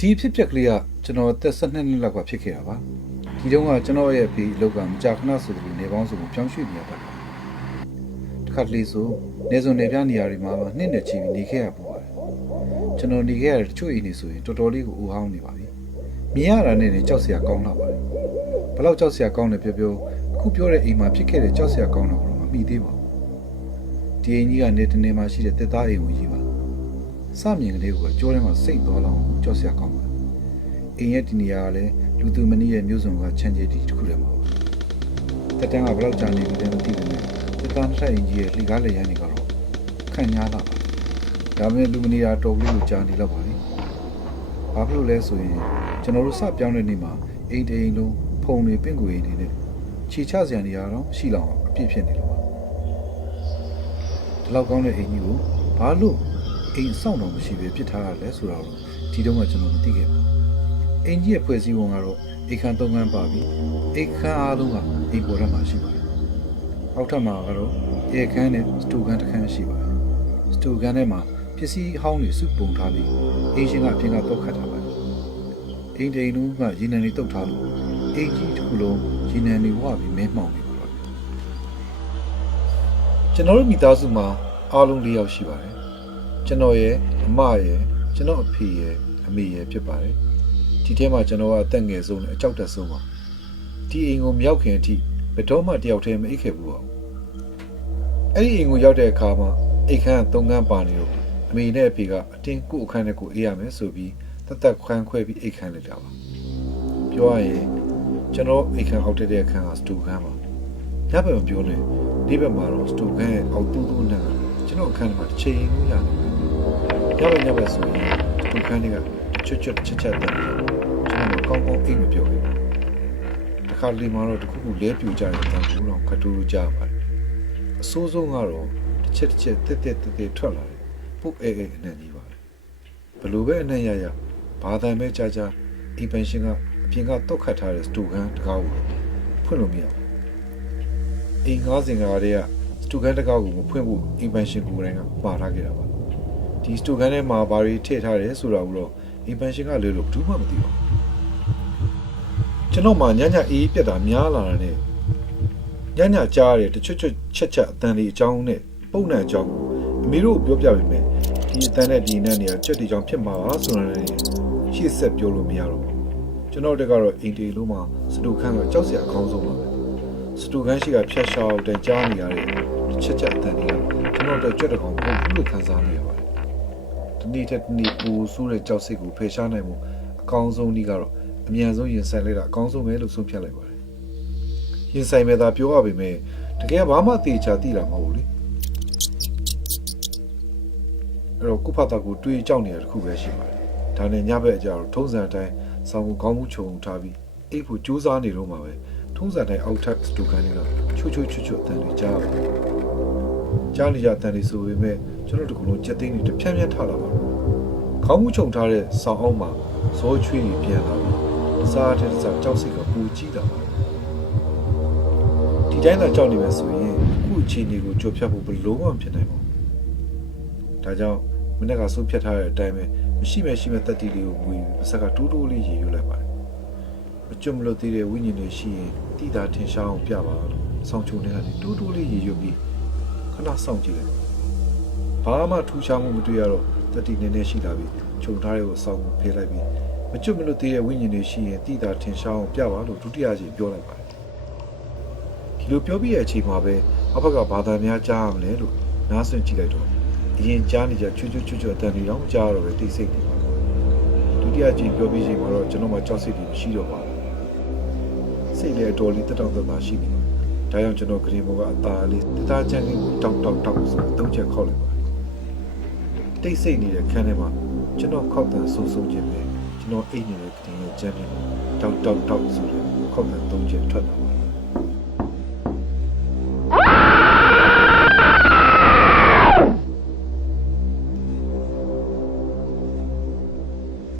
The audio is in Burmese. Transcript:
ဒီဖြစ်ပျက်ကလေးကကျွန်တော်သက်12နှစ်လောက်ကဖြစ်ခဲ့တာပါဒီတုန်းကကျွန်တော်ရဲ့ဖေးအလောက်ကမကြာခဏဆိုသလိုနေပေါင်းစုံကိုပြောင်းရွှေ့နေရတာတစ်ခါတလေဆိုနေစုံနေပြနေရာတွေမှာနှစ်နဲ့ချီပြီးနေခဲ့ရပူပါတယ်ကျွန်တော်နေခဲ့ရတဲ့တချို့အိမ်တွေဆိုရင်တော်တော်လေးကိုအိုဟောင်းနေပါပြီမြင်ရတာနဲ့ကြောက်စရာကောင်းလာပါတယ်ဘလောက်ကြောက်စရာကောင်းလဲပြောအခုပြောတဲ့အိမ်မှာဖြစ်ခဲ့တဲ့ကြောက်စရာကောင်းတာကတော့မမိသေးပါဘူးဒီအိမ်ကြီးကနေတနေမှာရှိတဲ့တက်သားအိမ်ကိုကြီးပါစမြင်ကလေးကကြောထဲမှာစိတ်သွားလောင်ကြောက်စရာကောင်းပါအိမ်ရဲ့ဒီနေရာကလည်းလူသူမနီးရဲ့မျိုးစုံကချမ်းကျေးတီတစ်ခုတည်းမှာပါတက်တန်းကဘလောက်ကြာနေပြီလဲမသိဘူးနဲ့တက်တန်းထိုင်ကြီးရဲ့လှီကားလက်ရန်တွေကတော့ခန့်ညားလာပါဒါပေမဲ့လူမနီးတာတော်လေးကိုကြာနေတော့ပါလေဘာဖြစ်လို့လဲဆိုရင်ကျွန်တော်တို့စပြောင်းတဲ့နေ့မှာအိမ်တိမ်လုံးဖုံတွေပင့်ကူအိမ်တွေနဲ့ခြေချစရာနေရာတော့ရှိလောက်အောင်အပြည့်ဖြစ်နေလို့ပါဒီလောက်ကောင်းတဲ့အိမ်ကြီးကိုဘာလို့အိမ်ဆောင်တော့မရှိပဲပြစ်ထားရလဲဆိုတော့ဒီတော့မှကျွန်တော်မသိခဲ့ဘူးအင်ကြီးရဲ့ဖွဲ့စည်းပုံကတော့အိတ်ခမ်း3ခန်းပါပြီအိတ်ခမ်းအားလုံးကအိမ်ပေါ်ထပ်မှာရှိပါတယ်အောက်ထပ်မှာကတော့အိတ်ခမ်းနဲ့စတူခမ်းတစ်ခန်းရှိပါတယ်စတူခမ်းထဲမှာပစ္စည်းအဟောင်းတွေစုပုံထားပြီးအင်ရှင်ကအပြင်ကတော့ခတ်ထားပါတယ်အိမ်တိန်လုံးကရေနံတွေတုတ်ထားလို့အိမ်ကြီးတစ်ခုလုံးရေနံတွေဝပြီးမဲမှောင်နေပါတော့ကျွန်တော်တို့မိသားစုမှာအားလုံး4ယောက်ရှိပါတယ်ကျွန်တော်ရဲ့အမရဲ့ကျွန်တော်အဖေရဲ့အမေရဲ့ဖြစ်ပါတယ်ဒီထဲမှာကျွန်တော်ကအသက်ငယ်ဆုံးနဲ့အကြောက်တက်ဆုံးပါဒီအိမ်ကိုမရောက်ခင်အထိဘယ်တော့မှတယောက်တည်းမအိပ်ခဲ့ဘူးပါအဲ့ဒီအိမ်ကိုရောက်တဲ့အခါမှာအိတ်ခမ်း3ခန်းပါနေလို့အမေနဲ့အဖေကအတင်းကို့အခန်းနဲ့ကိုအေးရမယ်ဆိုပြီးတက်ခွန်းခွဲပြီးအိတ်ခမ်းလိုက်တာပါပြောရရင်ကျွန်တော်အိတ်ခမ်းအောက်တဲ့အခန်းကစတူခန်းပါညဘက်မပြောနဲ့ဒီဘက်မှာတော့စတူခန်းရဲ့အောက်တူးတူးနဲ့ကျွန်တော်အခန်းထဲမှာတစ်ချိန်လို့ရတယ်ညဘက်ဆိုရင်စတူခန်းတွေကချွတ်ချက်တက်တယ်ကျွန်တော်ကောင်းကောင်းအိမ်မပြောဘူးတခါလေမှာတော့တခုခုလဲပြူကြတဲ့တန်ဘူးတော့ခတူးကြပါတယ်အဆိုးဆုံးကတော့တစ်ချက်တက်ထွက်လာတယ်ပုတ်အေးအနံ့ကြီးပါတယ်ဘလို့ပဲအနံ့ရဘာတန်ပဲကြာအိမ်ပန်ရှင်ကအပြင်ကတုတ်ခတ်ထားတဲ့စတူခန်းတကားကိုဖွင့်လို့မရဘူးအိမ်90ကားတွေကစတူခန်းတကားကိုမဖွင့်ဖို့အိမ်ပန်ရှင်ကိုယ်တိုင်ကမှာထားခဲ့တာပါဒီစတူခန်းထဲမှာဘာတွေထည့်ထားတယ်ဆိုတာကိုတော့အိမ်ပန်ရှင်ကလည်းလို့ဘူးမှမသိပါဘူးကျွန်တော်မှညအေးပြက်တာများလာတယ်ညကြားရတယ်တချွတ်ချက်အတန်လေးအကြောင်းနဲ့ပုံနှံအကြောင်းကိုအမေတို့ပြောပြပေးမယ်ဒီအတန်နဲ့ဒီနဲ့နေရာကြက်တီကြောင့်ဖြစ်မှာပါဆိုတာလည်းရှေ့ဆက်ပြောလို့မရတော့ဘူးကျွန်တော်တက်ကတော့အိမ်တီလုံးမှာစတူခန်းကကြောက်စရာအကောင်းဆုံးပါပဲစတူခန်းရှိကဖြတ်ရှောက်တန်ကြားနေရတဲ့ချက်အတန်တွေကကျွန်တော်တက်ကြက်တကောင်ပုံလို့ခံစားနေရပါတယ်ဒီနေ့တက်ဒီပူဆိုးတဲ့ကြောက်စိတ်ကိုဖယ်ရှားနိုင်မှုအကောင်းဆုံးကြီးကတော့အမြန်ဆုံးရင်ဆိုင်လိုက်တာအကောင်းဆုံးပဲလို့ဆုံးဖြတ်လိုက်ပါတယ်ရင်ဆိုင်မဲ့သာပြောရပေမဲ့တကယ်ဘာမှသိချာသိလာမဟုတ်ဘူးလေအဲ့တော့ကုဖတာကိုတွေးကြောက်နေတဲ့တစ်ခုပဲရှိပါတယ်ဒါနဲ့ညဘက်အကြတော့ထုံးစံအတိုင်းဆောင်းကိုခေါင်းမူခြုံထားပြီးအိပ်ဖို့ကြိုးစားနေတော့မှာပဲထုံးစံတိုင်းအောက်ထပ်စတူကန်တွေကချွတ်အတန်တွေကြားပါတယ်ကြားနေကြအတန်တွေဆိုပေမဲ့ကျွန်တော်တို့ကလုံးကြက်သိန်းတွေတဖြန်းဖြန်းထလာပါခေါင်းမူခြုံထားတဲ့ဆောင်းအောက်မှာဇောချွေးတွေပြန်လာပြီးစားတဲ့စားကြောက်စိတ်ကပူကြီးတာပါဒီတိုင်းသာကြောက်နေမယ်ဆိုရင်အခုအခြေအနေကိုကြိုဖြတ်ဖို့ဘယ်လိုမှမဖြစ်နိုင်ပါဘူးဒါကြောင့်မနေ့ကဆုံးဖြတ်ထားတဲ့အတိုင်းပဲမရှိမဲ့တက်တီလေးကိုမွေးပြီးပါစကတိုးလေးရေရွတ်လိုက်ပါတယ်မကျွတ်မလို့သေးတဲ့ဝိညာဉ်တွေရှိရင်တိတာထင်ရှားအောင်ပြပါလို့ဆောင်းချုံတွေကနေတိုးလေးရေရွတ်ပြီးခဏစောင့်ကြည့်လိုက်ဘာမှထူးခြားမှုမတွေ့ရတော့တက်တီနည်းနည်းရှိလာပြီးခြုံထားတဲ့ကိုစောင်းကိုဖေးလိုက်ပြီးမကျွတ်မလို့သေးတဲ့ဝိညာဉ်တွေရှိရင်တိတာထင်ရှားအောင်ပြပါလို့ဒုတိယကြီးပြောလိုက်ပါတယ်ဒီလိုပြောပြီးတဲ့အချိန်မှာပဲအဖက်ကဘာသာများကြားရမလဲလို့နားဆွင့်ကြည့်လိုက်တော့အရင်ကြားနေကြချွတ်အတန်တွေတော့ကြားတော့ပဲတိတ်ဆိတ်နေပါဒုတိယကြိမ်ပြောပြီးချိန်မှာတော့ကျွန်တော်မှကြောက်စိတ်တွေမရှိတော့ပါဘူးစိတ်လည်းအတော်လေးတက်တောက်ရှိနေဒါကြောင့်ကျွန်တော်ဂရင်ဘောကအသားလေးတသားချမ်းလေးကိုတောက်ဆိုသုံးချက်ခောက်လိုက်ပါတယ်တိတ်ဆိတ်နေတဲ့ခန်းထဲမှာကျွန်တော်ခောက်တဲ့ဆုံခြင်းပဲကျွန်တော်အိတ်နေတဲ့ဂရင်ရဲ့ချမ်းလေးတောက်ဆိုတဲ့ခောက်တဲ့သုံးချက်ထွက်လာပါတယ်